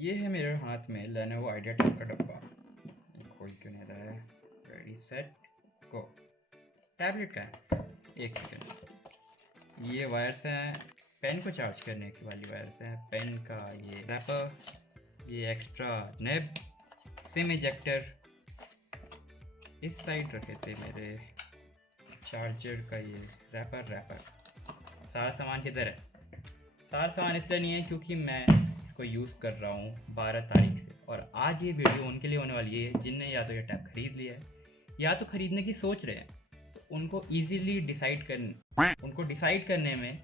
ये है मेरे हाथ में लेनोवो आइडिया टैब का डब्बा। खोल क्यों नहीं रहा है? Ready set go. टैबलेट का है। एक सेकेंड। ये वायर्स हैं पेन को चार्ज करने की वाली वायर्स हैं। पेन का ये रैपर, ये एक्स्ट्रा नेब, सिम इजेक्टर इस साइड रखे थे मेरे। चार्जर का ये रैपर। सारा सामान किधर है? सारा सामान इसलिए नहीं है क्योंकि मैं इसको यूज़ कर रहा हूँ 12 तारीख से, और आज ये वीडियो उनके लिए होने वाली है जिनने या तो ये टैब खरीद लिया है या तो खरीदने की सोच रहे हैं। तो उनको डिसाइड करने में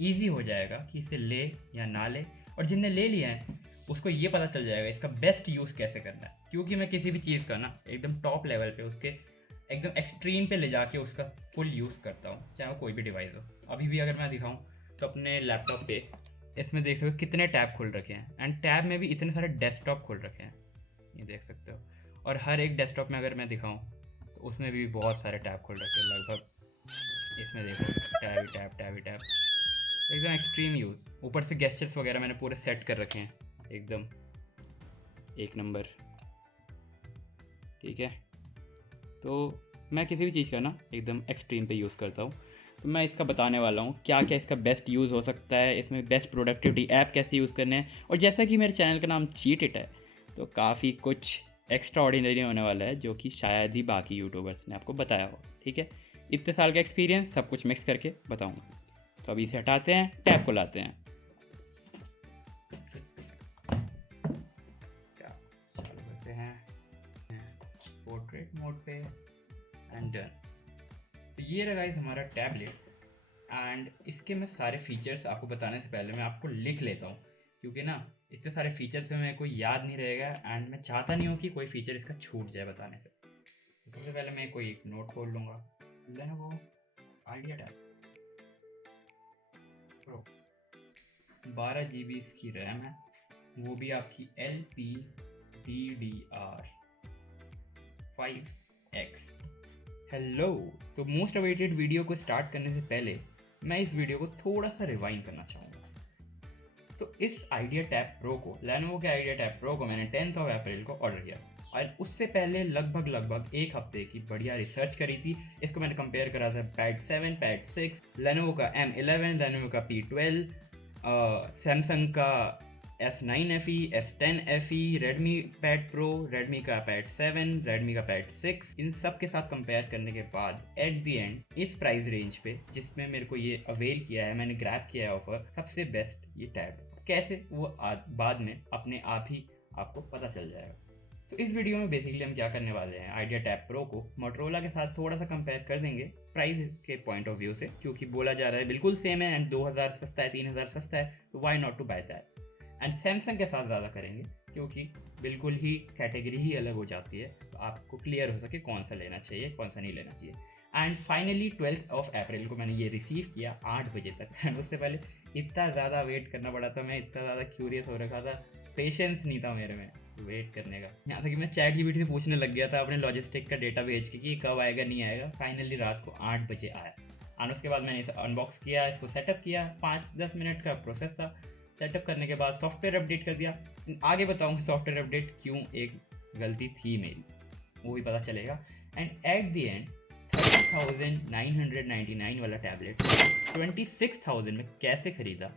ईजी हो जाएगा कि इसे ले या ना ले, और जिनने ले लिया है उसको ये पता चल जाएगा इसका बेस्ट यूज़ कैसे करना है। क्योंकि मैं किसी भी चीज़ का ना एकदम टॉप लेवल पे, उसके एकदम एक्सट्रीम पे ले जाके उसका फुल यूज़ करता हूँ, चाहे वो कोई भी डिवाइस हो। अभी भी अगर मैं दिखाऊँ तो अपने लैपटॉप पे इसमें देख सकते हो कितने टैब खुल रखे हैं, एंड टैब में भी इतने सारे डेस्कटॉप खुल रखे हैं, ये देख सकते हो। और हर एक डेस्कटॉप में अगर मैं दिखाऊं तो उसमें भी बहुत सारे टैब खुल रखे हैं लगभग। इसमें देखो टैब ही टैब, एकदम एक्सट्रीम यूज़। ऊपर से गेस्चर्स वगैरह मैंने पूरे सेट कर रखे हैं एकदम एक नंबर, ठीक है। तो मैं किसी भी चीज़ का ना एकदम एक्सट्रीम पे यूज़ करता हूँ। तो मैं इसका बताने वाला हूँ क्या क्या इसका बेस्ट यूज़ हो सकता है, इसमें बेस्ट प्रोडक्टिविटी ऐप कैसे यूज़ करने हैं। और जैसा कि मेरे चैनल का नाम चीट इट है, तो काफ़ी कुछ एक्स्ट्रा ऑर्डिनरी होने वाला है जो कि शायद ही बाकी यूट्यूबर्स ने आपको बताया हो, ठीक है। इतने साल का एक्सपीरियंस सब कुछ मिक्स करके बताऊँगा। तो अभी इसे हटाते हैं, टैब को लाते हैं। चालू करते हैं पोर्ट्रेट मोड पे एंड डन। तो ये रहा गाइस हमारा टैबलेट, एंड इसके मैं सारे फीचर्स आपको बताने से पहले मैं आपको लिख लेता हूँ, क्योंकि ना इतने सारे फीचर्स में मेरे को याद नहीं रहेगा, एंड मैं चाहता नहीं हूँ कि कोई फीचर इसका छूट जाए बताने से। तो सबसे पहले मैं कोई एक नोट खोल लूँगा। Lenovo idea tab pro, 12 GB इसकी रैम है, वो भी आपकी LPDDR5X। हेलो। तो मोस्ट अवेटेड वीडियो को स्टार्ट करने से पहले मैं इस वीडियो को थोड़ा सा रिवाइंड करना चाहूँगा। तो इस आइडिया टैब प्रो को, लेनोवो के आइडिया टैब प्रो को मैंने 10 अप्रैल को ऑर्डर किया, और उससे पहले लगभग एक हफ्ते की बढ़िया रिसर्च करी थी। इसको मैंने कंपेयर करा था पैड 7, पैड 6, लेनोवो का M11, लेनोवो का P12, सैमसंग का S9 FE, S10 FE, Redmi pad pro, Redmi का पैड 7, रेडमी का पैड 6, इन सब के साथ कंपेयर करने के बाद एट द एंड इस प्राइस रेंज पे जिसमें मेरे को ये अवेल किया है, मैंने ग्रैब किया है ऑफर, सबसे बेस्ट ये टैब कैसे वो बाद में अपने आप ही आपको पता चल जाएगा। तो इस वीडियो में बेसिकली हम क्या करने वाले हैं, आइडिया टैब प्रो को मोटरोला के साथ थोड़ा सा कंपेयर कर देंगे प्राइस के पॉइंट ऑफ व्यू से, क्योंकि बोला जा रहा है बिल्कुल सेम है एंड 2000 सस्ता है, 3000 सस्ता है, तो why not to buy that. And Samsung के साथ ज़्यादा करेंगे क्योंकि बिल्कुल ही कैटेगरी ही अलग हो जाती है, तो आपको क्लियर हो सके कौन सा लेना चाहिए कौन सा नहीं लेना चाहिए। एंड फाइनली 12 अप्रैल को मैंने ये रिसीव किया 8 बजे तक, एंड उससे पहले इतना ज़्यादा वेट करना पड़ा था, मैं इतना ज़्यादा क्यूरियस हो रखा था, पेशेंस नहीं था मेरे में वेट करने का। यहाँ तक कि मैं चैट जीपीटी से पूछने लग गया था अपने लॉजिस्टिक का डेटा भेज के कि कब आएगा नहीं आएगा। फाइनली रात को 8 बजे आया, और उसके बाद मैंने इसे अनबॉक्स किया, इसको सेटअप किया, 5-10 मिनट का प्रोसेस था। सेटअप करने के बाद सॉफ्टवेयर अपडेट कर दिया। आगे बताऊँगा सॉफ्टवेयर अपडेट क्यों एक गलती थी मेरी, वो भी पता चलेगा। एंड एट द एंड 30,999 वाला टैबलेट 26,000 में कैसे खरीदा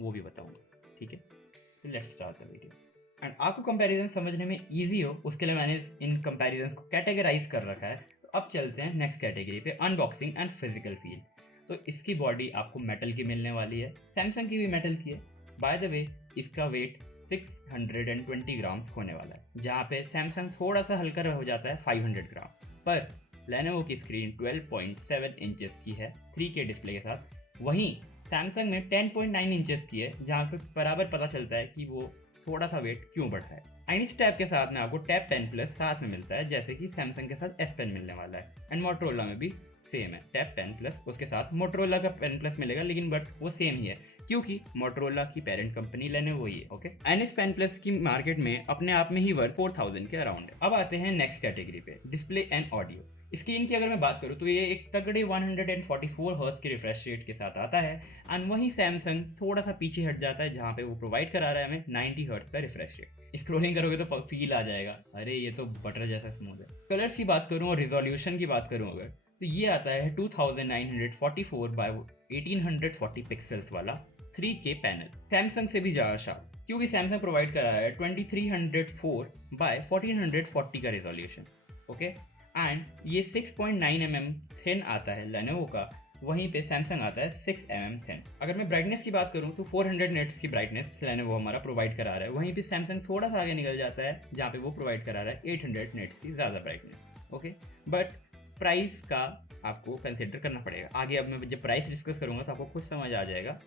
वो भी बताऊँगा, ठीक है। तो let's start the video. And आपको कंपैरिजन समझने में ईजी हो उसके लिए मैंने इन कंपैरिजन्स को कैटेगराइज कर रखा है। तो अब चलते हैं नेक्स्ट कैटेगरी पे, अनबॉक्सिंग एंड फिजिकल फील। तो इसकी बॉडी आपको मेटल की मिलने वाली है, सैमसंग की भी मेटल की है। बाय द वे इसका वेट 620 ग्राम्स होने वाला है, जहाँ पे सैमसंग थोड़ा सा हल्का हो जाता है 500 ग्राम पर। लेनोवो की स्क्रीन 12.7 इंचेस की है 3K डिस्प्ले के साथ, वहीं सैमसंग में 10.9 इंचेस की है, जहाँ पे बराबर पता चलता है कि वो थोड़ा सा वेट क्यों बढ़ा है। एंड इस टैब के साथ में आपको टैब पेन प्लस साथ में मिलता है, जैसे कि सैमसंग के साथ S पेन मिलने वाला है, एंड मोटरोला में भी सेम है, टैब पेन प्लस उसके साथ मोटरोला का पेन प्लस मिलेगा, लेकिन बट वो सेम ही है क्योंकि मोटरोला की पेरेंट कंपनी लेनोवो ही है, ओके। एंड इस पेन प्लस की मार्केट में अपने आप में ही वर्थ 4000 के अराउंड है। अब आते हैं नेक्स्ट कैटेगरी पे, डिस्प्ले एंड ऑडियो। स्क्रीन की अगर मैं बात करूँ तो ये एक तगड़े 144 हर्ट्ज के रिफ्रेश रेट के साथ आता है, एंड वहीं सैमसंग थोड़ा सा पीछे हट जाता है जहाँ पे वो प्रोवाइड करा रहा है हमें 90 हर्ट्ज का रिफ्रेश रेट। स्क्रोलिंग करोगे तो फील आ जाएगा, अरे ये तो बटर जैसा स्मूथ है। कलर्स की बात करूँ और रिजोल्यूशन की बात करूँ अगर, तो ये आता है 2944 बाय 1840 पिक्सल्स वाला 3K पैनल, सैमसंग से भी ज़्यादा शार्प, क्योंकि सैमसंग प्रोवाइड करा है 2304 बाय 1440 का रिजोल्यूशन। ओके, एंड ये 6.9 mm थिन आता है लेनोवो का, वहीं पे सैमसंग आता है 6 mm थिन। अगर मैं ब्राइटनेस की बात करूँ तो 400 निट्स की ब्राइटनेस लेनोवो हमारा प्रोवाइड करा रहा है, वहीं पे सैमसंग थोड़ा सा आगे निकल जाता है जहाँ पे वो प्रोवाइड करा रहा है 800 निट्स की ज़्यादा ब्राइटनेस। ओके, बट प्राइस का आपको कंसिडर करना पड़ेगा आगे। अब मैं जब प्राइस डिस्कस करूँगा तो आपको खुद समझ आ जाएगा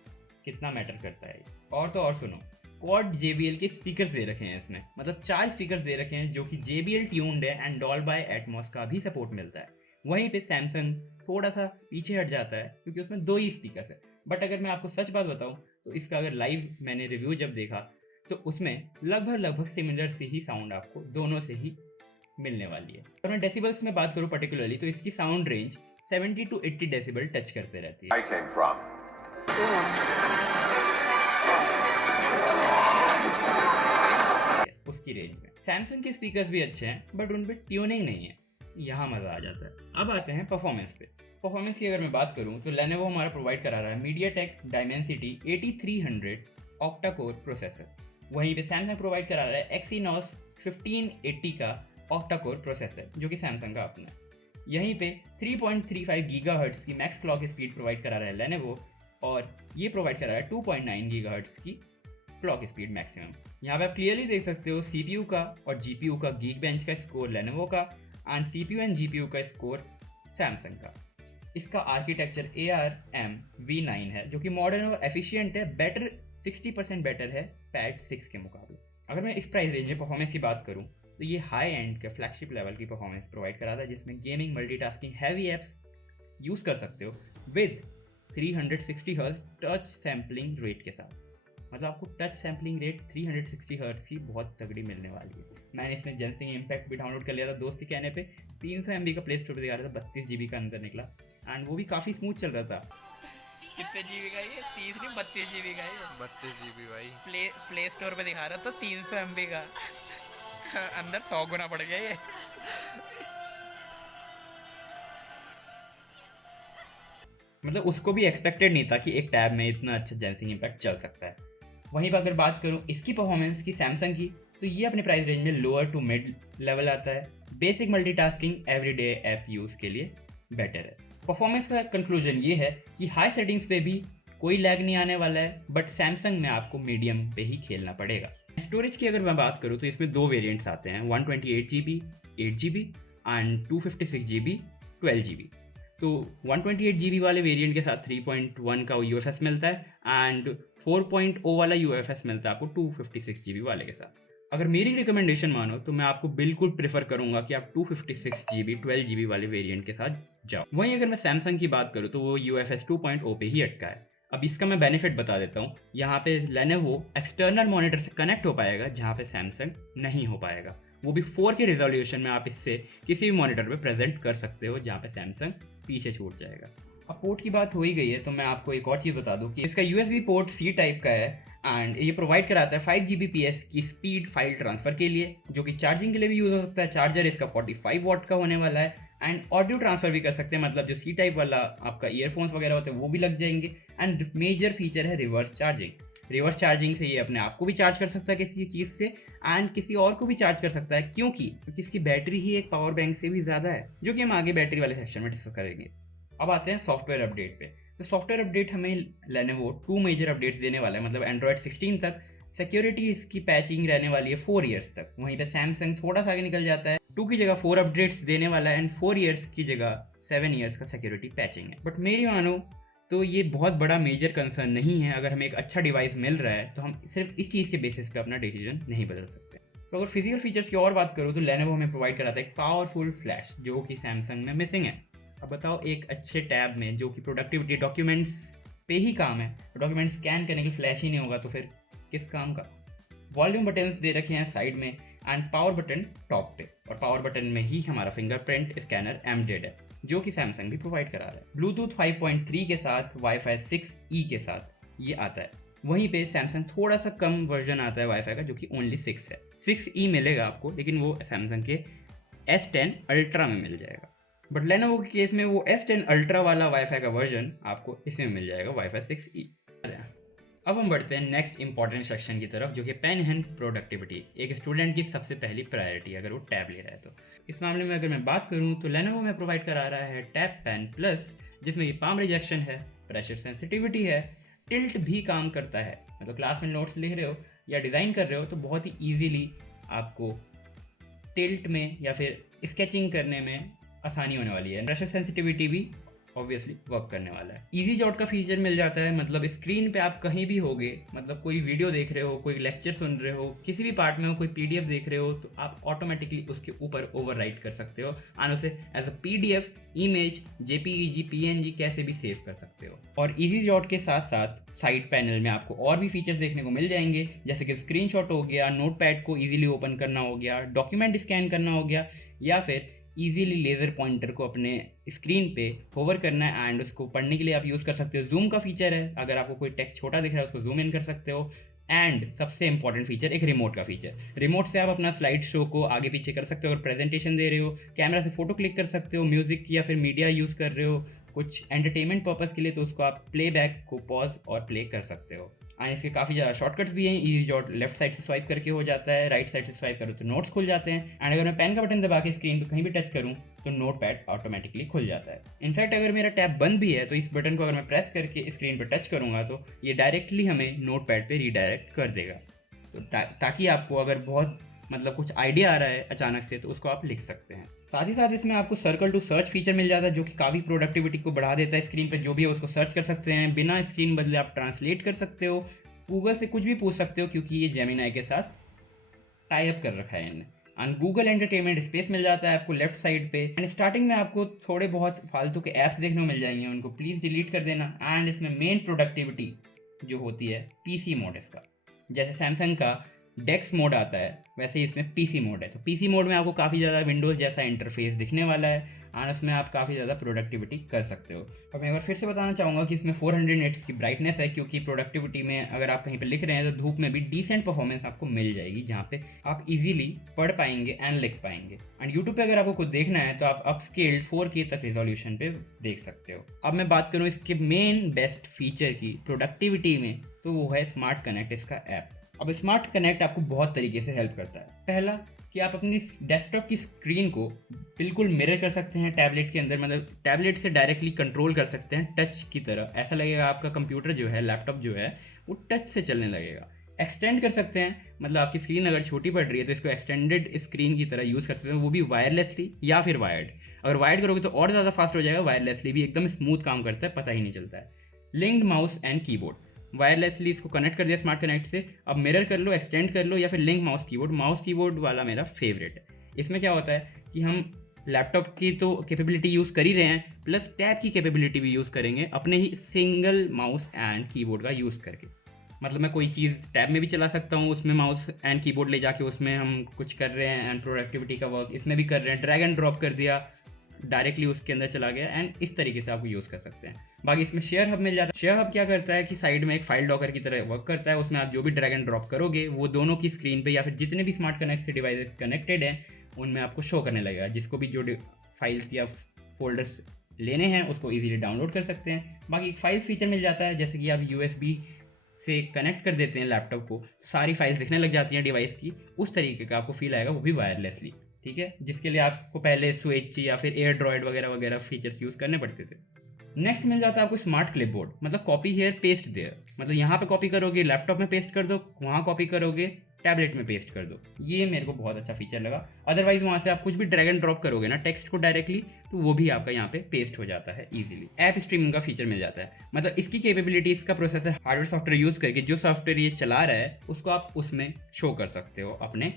कितना मैटर करता है। और तो और सुनो, क्वाड JBL के स्पीकर्स दे रखे हैं इसमें, मतलब 4 स्पीकर्स दे रखे हैं जो कि JBL ट्यून्ड है, एंड डॉल्बी एटमॉस का भी सपोर्ट मिलता है। वहीं पे सैमसंग थोड़ा सा पीछे हट जाता है क्योंकि उसमें 2 ही स्पीकर्स है। बट अगर मैं आपको सच बात बताऊं तो इसका अगर लाइव मैंने रिव्यू जब देखा तो उसमें लगभग सिमिलर से ही साउंड आपको दोनों से ही मिलने वाली है। अगर मैं डेसिबल्स में बात करूँ पर्टिकुलरली तो इसकी sound range 70 to 80 decibel touch करते रहती है। I came from. उसकी रेंज में सैमसंग के स्पीकर्स भी अच्छे हैं बट उन पे ट्यूनिंग नहीं है, यहाँ मज़ा आ जाता है। अब आते हैं परफॉर्मेंस पे। परफॉर्मेंस की अगर मैं बात करूँ तो लेनोवो हमारा प्रोवाइड करा रहा है MediaTek Dimensity 8300 octa core processor, वहीं पे सैमसंग प्रोवाइड करा रहा है एक्सीनोस 1580 का ऑक्टा कोर प्रोसेसर जो कि सैमसंग का अपना है। यहीं पे 3.35 गीगाहर्ट्ज़ की मैक्स क्लॉक स्पीड प्रोवाइड करा रहा है लेनोवो, और ये प्रोवाइड करा रहा है 2.9 गीगाहर्ट्ज़ की क्लॉक स्पीड मैक्सिमम। यहाँ पे आप क्लियरली देख सकते हो CPU का और GPU का Geekbench का स्कोर लेनोवो का, एंड CPU एंड GPU का स्कोर सैमसंग का। इसका आर्किटेक्चर ARM V9 है जो कि मॉडर्न और एफिशिएंट है, बेटर 60% बेटर है पैड 6 के मुकाबले। अगर मैं इस प्राइस रेंज में परफॉर्मेंस की बात करूँ तो ये हाई एंड के फ्लैगशिप लेवल की परफॉर्मेंस प्रोवाइड कराता है, जिसमें gaming, multitasking, heavy apps use कर सकते हो with 360 hertz touch sampling rate के साथ। मतलब आपको टच सैम्पलिंग रेट 360 हर्ट्ज की बहुत तगड़ी मिलने वाली है। मैंने इसमें जेंसिंग इम्पैक्ट भी डाउनलोड कर लिया था दोस्त के कहने पे, 300 MB का प्ले स्टोर पर दिखा रहा था, 32 GB का अंदर निकला, एंड वो भी काफ़ी स्मूथ चल रहा था। कितने जीबी का ये? 30 नहीं 32 जीबी का ये। 32 GB भाई। प्ले स्टोर पे दिखा रहा था 300 MB का अंदर 100 गुना पड़ गया ये। मतलब उसको भी एक्सपेक्टेड नहीं था कि एक टैब में इतना अच्छा जेंसिंग इम्पैक्ट चल सकता है। वहीं पर अगर बात करूँ इसकी परफॉर्मेंस की सैमसंग की, तो ये अपने प्राइस रेंज में लोअर टू मिड लेवल आता है। Basic multitasking everyday app use के लिए बेटर है। परफॉर्मेंस का कंक्लूजन ये है कि हाई सेटिंग्स पे भी कोई लैग नहीं आने वाला है, बट सैमसंग में आपको मीडियम पे ही खेलना पड़ेगा। स्टोरेज की अगर मैं बात करूँ तो इसमें 2 वेरिएंट्स आते हैं, 128 GB 8 GB and 256 GB 12 GB। तो 128 GB वाले वेरिएंट के साथ 3.1 का UFS मिलता है, एंड 4.0 वाला UFS मिलता है आपको 256 GB वाले के साथ। अगर मेरी रिकमेंडेशन मानो तो मैं आपको बिल्कुल प्रेफर करूंगा कि आप 256 GB 12 GB वाले वेरिएंट के साथ जाओ। वहीं अगर मैं सैमसंग की बात करूँ तो वो UFS 2.0 पे ही अटका है। अब इसका मैं बेनिफिट बता देता हूँ। यहाँ पे लेनोवो एक्सटर्नल मॉनिटर से कनेक्ट हो पाएगा जहाँ पे सैमसंग नहीं हो पाएगा, वो भी 4K रिजोल्यूशन में आप इससे किसी भी मॉनिटर पे प्रेजेंट कर सकते हो जहाँ पे सैमसंग पीछे छूट जाएगा। अब पोर्ट की बात हो ही गई है तो मैं आपको एक और चीज़ बता दूं कि इसका USB पोर्ट C टाइप का है, एंड ये प्रोवाइड कराता है 5 Gbps की स्पीड फाइल ट्रांसफ़र के लिए, जो कि चार्जिंग के लिए भी यूज़ हो सकता है। चार्जर इसका 45 वॉट का होने वाला है, एंड ऑडियो ट्रांसफ़र भी कर सकते हैं, मतलब जो C टाइप वाला आपका ईयरफोन्स वगैरह होते हैं वो भी लग जाएंगे। एंड मेजर फीचर है रिवर्स चार्जिंग। रिवर्स चार्जिंग से ये अपने आप को भी चार्ज कर सकता है किसी चीज़ से, एंड किसी और को भी चार्ज कर सकता है, क्योंकि इसकी बैटरी ही एक पावर बैंक से भी ज़्यादा है, जो कि हम आगे बैटरी वाले सेक्शन में डिस्कस करेंगे। अब आते हैं सॉफ्टवेयर अपडेट पे। तो सॉफ्टवेयर अपडेट हमें लेनोवो 2 मेजर अपडेट्स देने वाला है, मतलब एंड्रॉयड 16 तक। सिक्योरिटी इसकी पैचिंग रहने वाली है 4 ईयर्स तक। वहीं पे सैमसंग थोड़ा सा आगे निकल जाता है, 2 की जगह 4 अपडेट्स देने वाला है, एंड 4 ईयर्स की जगह 7 ईयर्स का सिक्योरिटी पैचिंग है। बट मेरी मानो तो ये बहुत बड़ा मेजर कंसर्न नहीं है। अगर हमें एक अच्छा डिवाइस मिल रहा है तो हम सिर्फ इस चीज़ के बेसिस पे अपना डिसीजन नहीं बदल सकते। तो अगर फिजिकल फीचर्स की और बात करूँ तो लेनोवो हमें प्रोवाइड कराता है एक पावरफुल फ्लैश, जो कि सैमसंग में मिसिंग है। अब बताओ एक अच्छे टैब में जो कि प्रोडक्टिविटी डॉक्यूमेंट्स पे ही काम है, डॉक्यूमेंट स्कैन करने के लिए फ्लैश ही नहीं होगा तो फिर किस काम का। वॉल्यूम बटन्स दे रखे हैं साइड में, एंड पावर बटन टॉप पे, और पावर बटन में ही हमारा फिंगरप्रिंट स्कैनर एम्बेडेड है जो कि सैमसंग भी प्रोवाइड करा रहा है। ब्लूटूथ 5.3 के साथ वाईफाई 6E के साथ ये आता है। वहीं पे सैमसंग थोड़ा सा कम वर्जन आता है वाईफाई का जो कि ओनली 6 है। 6E मिलेगा आपको, लेकिन वो सैमसंग के S10 अल्ट्रा में मिल जाएगा। बट लेनोवो के केस में वो S10 अल्ट्रा वाला वाईफाई का वर्जन आपको इसमें मिल जाएगा, वाईफाई 6E। अब हम बढ़ते हैं नेक्स्ट इंपॉर्टेंट सेक्शन की तरफ, जो कि पेन हैंड प्रोडक्टिविटी, एक स्टूडेंट की सबसे पहली प्रायोरिटी अगर वो टैब ले रहा है तो। इस मामले में अगर मैं बात करूँ तो लेनोवो में प्रोवाइड करा रहा है टैब पेन प्लस, जिसमें कि पाम रिजेक्शन है, प्रेशर सेंसिटिविटी है, टिल्ट भी काम करता है। मतलब क्लास में नोट्स लिख रहे हो या डिज़ाइन कर रहे हो तो बहुत ही ईजीली आपको टिल्ट में या फिर स्केचिंग करने में आसानी होने वाली है। प्रेशर सेंसिटिविटी भी ऑब्वियसली वर्क करने वाला है। इजी जॉट का फीचर मिल जाता है, मतलब स्क्रीन पे आप कहीं भी होगे, मतलब कोई वीडियो देख रहे हो, कोई लेक्चर सुन रहे हो, किसी भी पार्ट में हो, कोई पीडीएफ देख रहे हो तो आप ऑटोमेटिकली उसके ऊपर ओवरराइट कर सकते हो एंड उसे as a PDF, image, JPEG, PNG कैसे भी सेव कर सकते हो। और इजी जॉट के साथ साथ साइड पैनल में आपको और भी फीचर्स देखने को मिल जाएंगे, जैसे कि स्क्रीनशॉट हो गया, नोटपैड को इजीली ओपन करना हो गया, डॉक्यूमेंट स्कैन करना हो गया, या फिर इजीली लेज़र पॉइंटर को अपने स्क्रीन पे होवर करना है एंड उसको पढ़ने के लिए आप यूज़ कर सकते हो। जूम का फीचर है, अगर आपको कोई टेक्स्ट छोटा दिख रहा है उसको जूम इन कर सकते हो। एंड सबसे इंपॉर्टेंट फीचर एक रिमोट का फीचर, रिमोट से आप अपना स्लाइड शो को आगे पीछे कर सकते हो। अगर प्रेजेंटेशन दे रहे हो, कैमरा से फोटो क्लिक कर सकते हो, म्यूजिक या फिर मीडिया यूज़ कर रहे हो कुछ एंटरटेनमेंट पर्पज़ के लिए, तो उसको आप प्लेबैक को पॉज और प्ले कर सकते हो। एंड इसके काफ़ी ज़्यादा शॉर्टकट्स भी हैं। ईजी जॉट लेफ्ट साइड से स्वाइप करके हो जाता है, राइट साइड से स्वाइप करो तो नोट्स खुल जाते हैं। एंड अगर मैं पेन का बटन दबा के स्क्रीन पे कहीं भी टच करूँ तो नोट पैड ऑटोमेटिकली खुल जाता है। इनफैक्ट अगर मेरा टैब बंद भी है तो इस बटन को अगर मैं प्रेस करके स्क्रीन पर टच करूँगा तो ये डायरेक्टली हमें नोट पैड पर रीडायरेक्ट कर देगा, तो ताकि आपको अगर बहुत मतलब कुछ आइडिया आ रहा है अचानक से तो उसको आप लिख सकते हैं। साथ ही साथ इसमें आपको सर्कल टू सर्च फीचर मिल जाता है जो कि काफ़ी प्रोडक्टिविटी को बढ़ा देता है। स्क्रीन पर जो भी है उसको सर्च कर सकते हैं, बिना स्क्रीन बदले आप ट्रांसलेट कर सकते हो, गूगल से कुछ भी पूछ सकते हो क्योंकि ये जेमिनाई के साथ टाई अप कर रखा है इन्हें। एंड गूगल एंटरटेनमेंट स्पेस मिल जाता है आपको लेफ्ट साइड पे। एंड स्टार्टिंग में आपको थोड़े बहुत फालतू के ऐप्स देखने को मिल जाएंगे, उनको प्लीज़ डिलीट कर देना। एंड इसमें मेन प्रोडक्टिविटी जो होती है पीसी मोड इसका, जैसे सैमसंग का डेक्स मोड आता है वैसे ही इसमें पीसी मोड है। तो पीसी मोड में आपको काफ़ी ज़्यादा विंडोज़ जैसा इंटरफेस दिखने वाला है और उसमें आप काफ़ी ज़्यादा प्रोडक्टिविटी कर सकते हो। और मैं एक बार फिर से बताना चाहूँगा कि इसमें 400 निट्स की ब्राइटनेस है, क्योंकि प्रोडक्टिविटी में अगर आप कहीं पे लिख रहे हैं तो धूप में भी डिसेंट परफॉर्मेंस आपको मिल जाएगी, जहाँ पे आप इजीली पढ़ पाएंगे एंड लिख पाएंगे। एंड यूट्यूब पे अगर आपको कुछ देखना है तो आप अपस्केल्ड 4K तक रिजोल्यूशन पे देख सकते हो। अब मैं बात करूँ इसके मेन बेस्ट फीचर की प्रोडक्टिविटी में, तो वो है स्मार्ट कनेक्ट इसका ऐप। अब स्मार्ट कनेक्ट आपको बहुत तरीके से हेल्प करता है। पहला कि आप अपनी डेस्कटॉप की स्क्रीन को बिल्कुल मिरर कर सकते हैं टैबलेट के अंदर, मतलब टैबलेट से डायरेक्टली कंट्रोल कर सकते हैं टच की तरह। ऐसा लगेगा आपका कंप्यूटर जो है, लैपटॉप जो है, वो टच से चलने लगेगा। एक्सटेंड कर सकते हैं, मतलब आपकी स्क्रीन अगर छोटी पड़ रही है तो इसको एक्सटेंडेड स्क्रीन की तरह यूज़ कर सकते हैं, वो भी वायरलेसली या फिर वायर्ड। अगर वायर्ड करोगे तो और ज़्यादा फास्ट हो जाएगा, वायरलेसली भी एकदम स्मूथ काम करता है, पता ही नहीं चलता है। Linked mouse and keyboard, wirelessly इसको कनेक्ट कर दिया स्मार्ट कनेक्ट से। अब मिरर कर लो, एक्सटेंड कर लो या फिर link mouse keyboard. Mouse keyboard वाला मेरा फेवरेट है। इसमें क्या होता है कि हम लैपटॉप की तो कैपेबिलिटी यूज़ कर ही रहे हैं, प्लस टैब की कैपेबिलिटी भी यूज़ करेंगे अपने ही सिंगल माउस एंड कीबोर्ड का यूज़ करके। मतलब मैं कोई चीज़ टैब में भी चला सकता हूँ, उसमें माउस एंड कीबोर्ड ले जाके उसमें हम कुछ कर रहे हैं एंड प्रोडक्टिविटी का वर्क इसमें भी कर रहे हैं। ड्रैग एंड ड्रॉप कर दिया, डायरेक्टली उसके अंदर चला गया एंड इस तरीके से आप यूज़ कर सकते हैं। बाकी इसमें शेयर हब मिल जाता है। शेयर हब क्या करता है कि साइड में एक फाइल डॉकर की तरह वर्क करता है, उसमें आप जो भी ड्रैग एंड ड्रॉप करोगे वो दोनों की स्क्रीन पे या फिर जितने भी स्मार्ट कनेक्ट से डिवाइसेस कनेक्टेड हैं उनमें आपको शो करने लगेगा। जिसको भी जो फाइल्स या फोल्डर्स लेने हैं उसको ईजिली डाउनलोड कर सकते हैं। बाकी एक फाइल्स फीचर मिल जाता है, जैसे कि आप USB से कनेक्ट कर देते हैं लैपटॉप को, सारी फाइल्स दिखने लग जाती हैं डिवाइस की, उस तरीके का आपको फील आएगा, वो भी वायरलेसली। ठीक है, जिसके लिए आपको पहले स्विच या फिर एयर ड्रॉइड वगैरह वगैरह फीचर्स यूज़ करने पड़ते थे। नेक्स्ट मिल जाता है आपको स्मार्ट क्लिपबोर्ड, मतलब कॉपी हेयर पेस्ट देयर, मतलब यहाँ पे कॉपी करोगे लैपटॉप में पेस्ट कर दो, वहाँ कॉपी करोगे टैबलेट में पेस्ट कर दो। ये मेरे को बहुत अच्छा फीचर लगा। अदरवाइज वहाँ से आप कुछ भी ड्रैग एंड ड्रॉप करोगे ना टेक्स्ट को डायरेक्टली, तो वो भी आपका यहाँ पे पेस्ट हो जाता है ईजिली। ऐप स्ट्रीमिंग का फीचर मिल जाता है, मतलब इसकी कैपेबिलिटी, इसका प्रोसेसर हार्डवेयर सॉफ्टवेयर यूज़ करके जो सॉफ्टवेयर ये चला रहा है उसको आप उसमें शो कर सकते हो अपने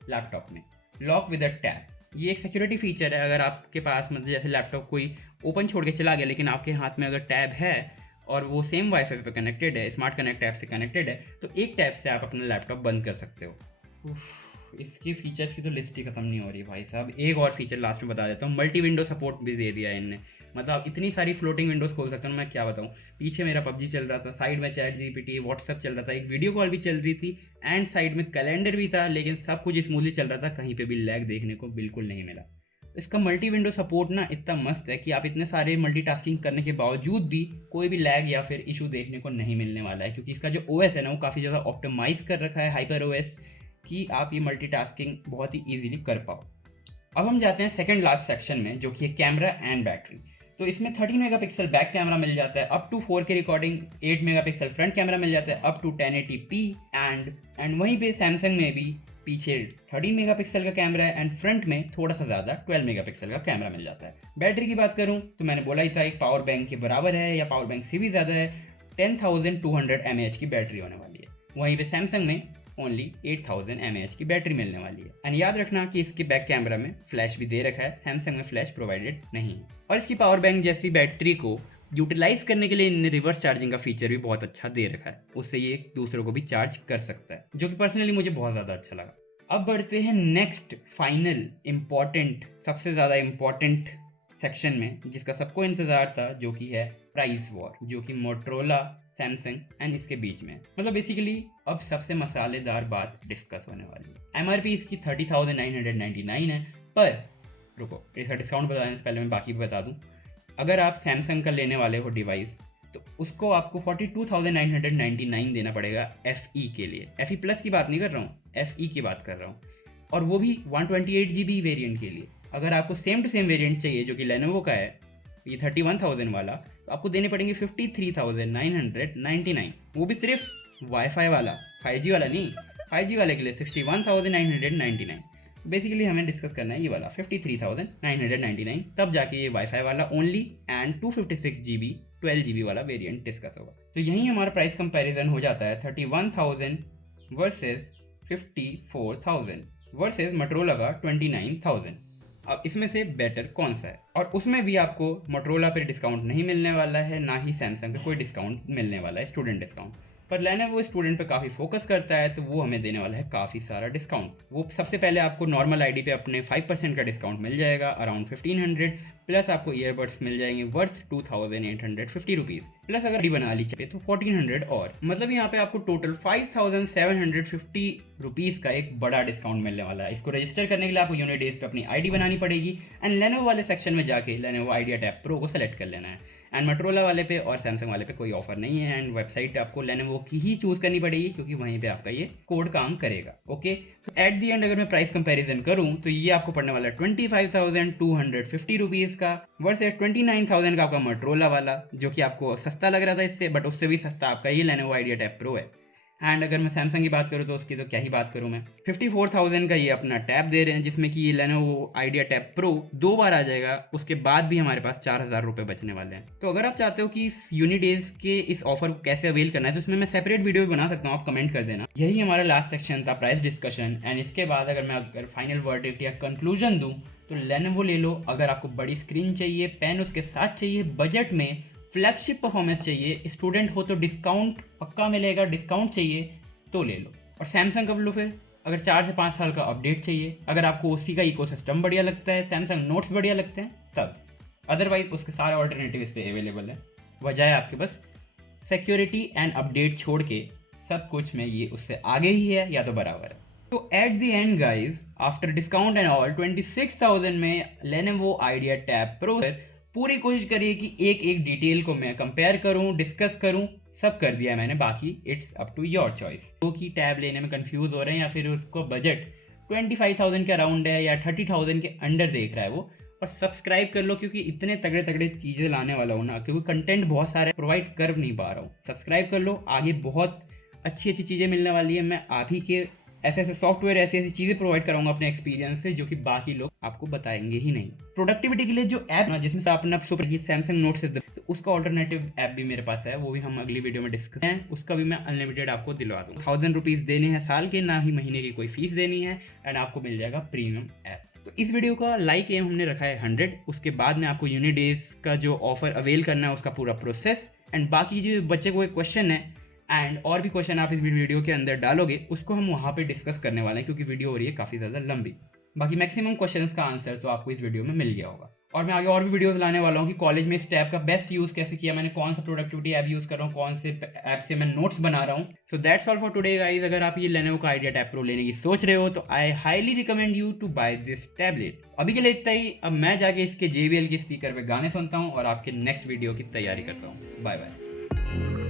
लैपटॉप में। लॉक विद अ टैब, ये एक सिक्योरिटी फीचर है। अगर आपके पास मतलब जैसे लैपटॉप कोई ओपन छोड़ के चला गया लेकिन आपके हाथ में अगर टैब है और वो सेम वाईफाई पे कनेक्टेड है, स्मार्ट कनेक्ट ऐप से कनेक्टेड है, तो एक टैब से आप अपना लैपटॉप बंद कर सकते हो। इसके फीचर्स की तो लिस्ट ही खत्म नहीं हो रही भाई साहब। एक और फीचर लास्ट में बता देता हूँ, मल्टी विंडो सपोर्ट भी दे दिया है इनने। मतलब आप इतनी सारी फ्लोटिंग विंडोज़ खोल सकते हो, मैं क्या बताऊँ। पीछे मेरा पबजी चल रहा था, साइड में चैट जीपीटी, व्हाट्सअप चल रहा था, एक वीडियो कॉल भी चल रही थी, एंड साइड में कैलेंडर भी था, लेकिन सब कुछ स्मूथली चल रहा था, कहीं पे भी लैग देखने को बिल्कुल नहीं मिला। इसका मल्टी विंडो सपोर्ट ना इतना मस्त है कि आप इतने सारे मल्टीटास्किंग करने के बावजूद भी कोई भी लैग या फिर इशू देखने को नहीं मिलने वाला है, क्योंकि इसका जो ओएस है ना वो काफ़ी ज़्यादा ऑप्टिमाइज कर रखा है, हाइपर ओएस, कि आप ये मल्टीटास्किंग बहुत ही ईजिली कर पाओ। अब हम जाते हैं सेकंड लास्ट सेक्शन में, जो कि है कैमरा एंड बैटरी। तो इसमें 13 मेगापिक्सल बैक कैमरा मिल जाता है, up to 4K recording, 8 megapixel front camera मिल जाता है, अप टू 1080p, एंड वहीं पे सैमसंग में भी पीछे 13 मेगापिक्सल का कैमरा है एंड फ्रंट में थोड़ा सा ज़्यादा 12 मेगापिक्सल का कैमरा मिल जाता है। बैटरी की बात करूँ तो मैंने बोला ही था, एक पावर बैंक के बराबर है या पावर बैंक से भी ज़्यादा है, 10,200 mAh की बैटरी होने वाली है। वहीं पे सैमसंग में ओनली 8,000 mAh की बैटरी मिलने वाली है। एंड याद रखना कि इसके बैक कैमरा में फ्लैश भी दे रखा है, सैमसंग में फ्लैश प्रोवाइडेड नहीं है। और इसकी पावर बैंक जैसी बैटरी को यूटिलाइज करने के लिए इन्होंने रिवर्स चार्जिंग का फीचर भी बहुत अच्छा दे रखा है, उससे ये दूसरों को भी चार्ज कर सकता है, जो कि पर्सनली मुझे बहुत ज़्यादा अच्छा लगा। अब बढ़ते हैं नेक्स्ट फाइनल इम्पॉर्टेंट, सबसे ज़्यादा इम्पॉर्टेंट सेक्शन में, जिसका सबको इंतज़ार था, जो कि है प्राइस वॉर, जो कि मोटरोला, सैमसंग एंड इसके बीच में। मतलब बेसिकली अब सबसे मसालेदार बात डिस्कस होने वाली है। एमआरपी इसकी 30,999 है, पर रुको, इसका डिस्काउंट बताने से पहले मैं बाकी भी बता दूं। अगर आप सैमसंग का लेने वाले हो डिवाइस, तो उसको आपको 42,999 देना पड़ेगा FE के लिए। FE प्लस की बात नहीं कर रहा हूँ, FE की बात कर रहा हूँ, और वो भी 128GB वेरिएंट के लिए। अगर आपको सेम टू सेम वेरिएंट चाहिए जो कि लेनोवो का है, ये 31,000 वाला, तो आपको देने पड़ेंगे 53,999, वो भी सिर्फ वाईफाई वाला, 5G वाला नहीं। 5G वाले के लिए 61,999। बेसिकली हमें डिस्कस करना है ये वाला 53,999, तब जाके ये वाईफाई वाला ओनली एंड 256GB 12GB वाला वेरिएंट डिस्कस होगा। तो यहीं हमारा प्राइस कंपैरिजन हो जाता है 31,000 वर्सेस 54,000 वर्सेस मोटरोला का 29,000। अब इसमें से बेटर कौन सा है? और उसमें भी आपको मोटरोला पे डिस्काउंट नहीं मिलने वाला है, ना ही सैमसंग पे कोई डिस्काउंट मिलने वाला है, स्टूडेंट डिस्काउंट। पर लेनोवो स्टूडेंट पे काफ़ी फोकस करता है, तो वो हमें देने वाला है काफ़ी सारा डिस्काउंट। वो सबसे पहले आपको नॉर्मल आईडी पे अपने 5% का डिस्काउंट मिल जाएगा, अराउंड 1500, प्लस आपको ईयरबड्स मिल जाएंगे वर्थ 2,850 रुपीज़, प्लस अगर बना ली चाहिए तो 1400 और, मतलब यहाँ पे आपको टोटल 5,750 रुपीज़ का एक बड़ा डिस्काउंट मिलने वाला है। इसको रजिस्टर करने के लिए आपको यूनिडेज पे अपनी आईडी बनानी पड़ेगी एंड लेनोवो वाले सेक्शन में जाके लेनोवो आइडिया टैब प्रो को सेलेक्ट कर लेना है। एंड मोटरोला वाले पे और सैमसंग वाले पे कोई ऑफर नहीं है, एंड वेबसाइट आपको लेनोवो की ही चूज़ करनी पड़ेगी, क्योंकि वहीं पे आपका ये कोड काम करेगा। ओके, तो एट दी एंड अगर मैं प्राइस कंपैरिजन करूं तो ये आपको पड़ने वाला है 25,250 रुपीज़ का वर्सेस 29,000 का आपका मोटरोला वाला, जो कि आपको सस्ता लग रहा था इससे, बट उससे भी सस्ता आपका ये लेनोवो आइडिया टैब प्रो है। एंड अगर मैं सैमसंग की बात करूँ तो उसकी तो क्या ही बात करूँ मैं, 54,000 का ये अपना टैब दे रहे हैं, जिसमें कि ये लेनोवो आइडिया टैब प्रो 2 बार आ जाएगा, उसके बाद भी हमारे पास 4,000 रुपये बचने वाले हैं। तो अगर आप चाहते हो कि इस यूनिडेज के इस ऑफर को कैसे अवेल करना है, तो उसमें मैं सेपरेट वीडियो भी बना सकता हूँ, आप कमेंट कर देना। यही हमारा लास्ट सेक्शन था, प्राइस डिस्कशन। एंड इसके बाद अगर फाइनल वर्डिक्ट या कंक्लूजन दूँ तो लेनोवो ले लो, अगर आपको बड़ी स्क्रीन चाहिए, पेन उसके साथ चाहिए, बजट में फ्लैगशिप परफॉर्मेंस चाहिए, स्टूडेंट हो तो डिस्काउंट पक्का मिलेगा, डिस्काउंट चाहिए तो ले लो। और सैमसंग कब लो फिर? अगर 4 से 5 साल का अपडेट चाहिए, अगर आपको उसी का इकोसिस्टम बढ़िया लगता है, सैमसंग नोट्स बढ़िया लगते हैं, तब। अदरवाइज उसके सारे ऑल्टरनेटिव इस पे अवेलेबल है। वजह है आपके बस सिक्योरिटी एंड अपडेट छोड़ के सब कुछ में ये उससे आगे ही है या तो बराबर है। तो at the end guys, after discount and all, 26,000 में लेनोवो आइडिया टैब प्रो पूरी कोशिश करिए कि एक एक डिटेल को मैं कंपेयर करूं, डिस्कस करूं, सब कर दिया मैंने, बाकी it's up to your choice. जो कि टैब लेने में कंफ्यूज हो रहे हैं या फिर उसको बजट 25,000 के अराउंड है या 30,000 के अंडर देख रहा है वो, और सब्सक्राइब कर लो, क्योंकि इतने तगड़े तगड़े चीज़ें लाने वाला हूँ ना, क्योंकि कंटेंट बहुत सारे प्रोवाइड कर नहीं पा रहा हूँ। सब्सक्राइब कर लो, आगे बहुत अच्छी अच्छी चीज़ें मिलने वाली है। मैं आप ही के ऐसे सॉफ्टवेयर, ऐसी चीज़ें प्रोवाइड कराऊंगा अपने एक्सपीरियंस से, जो कि बाकी लोग आपको बताएंगे ही नहीं। प्रोडक्टिविटी के लिए जो ऐप ना, जिसमें से अपना सुपर हिट सैमसंग नोट से, तो उसका ऑल्टरनेटिव ऐप भी मेरे पास है, वो भी हम अगली वीडियो में डिस्कस हैं। उसका भी मैं अनलिमिटेड आपको दिलवा दूँ। 1,000 रुपीज़ देने हैं साल के, ना ही महीने की कोई फीस देनी है, एंड आपको मिल जाएगा प्रीमियम ऐप। तो इस वीडियो का लाइक एम हमने रखा है 100। उसके बाद में आपको यूनिडेज का जो ऑफर अवेल करना है उसका पूरा प्रोसेस, एंड बाकी जो बच्चे को एक क्वेश्चन है एंड और भी क्वेश्चन आप इस वीडियो के अंदर डालोगे उसको हम वहाँ पे डिस्कस करने वाले हैं, क्योंकि वीडियो हो रही है काफ़ी ज़्यादा लंबी। बाकी मैक्सिमम क्वेश्चंस का आंसर तो आपको इस वीडियो में मिल गया होगा। और मैं आगे और भी वीडियोस लाने वाला हूँ कि कॉलेज में इस टैब का बेस्ट यूज़ कैसे किया, मैंने कौन सा प्रोडक्टिविटी ऐप यूज़ कर रहा हूँ, कौन से ऐप से मैं नोट्स बना रहा हूँ। So that's all for today guys. अगर आप ये लेनोवो का आइडिया टैब प्रो लेने की सोच रहे हो तो I highly recommend you to buy this tablet. अभी के लिए इतना ही। अब मैं जाके इसके JBL के स्पीकर पे गाने सुनता हूँ और आपके नेक्स्ट वीडियो की तैयारी करता हूँ। Bye bye.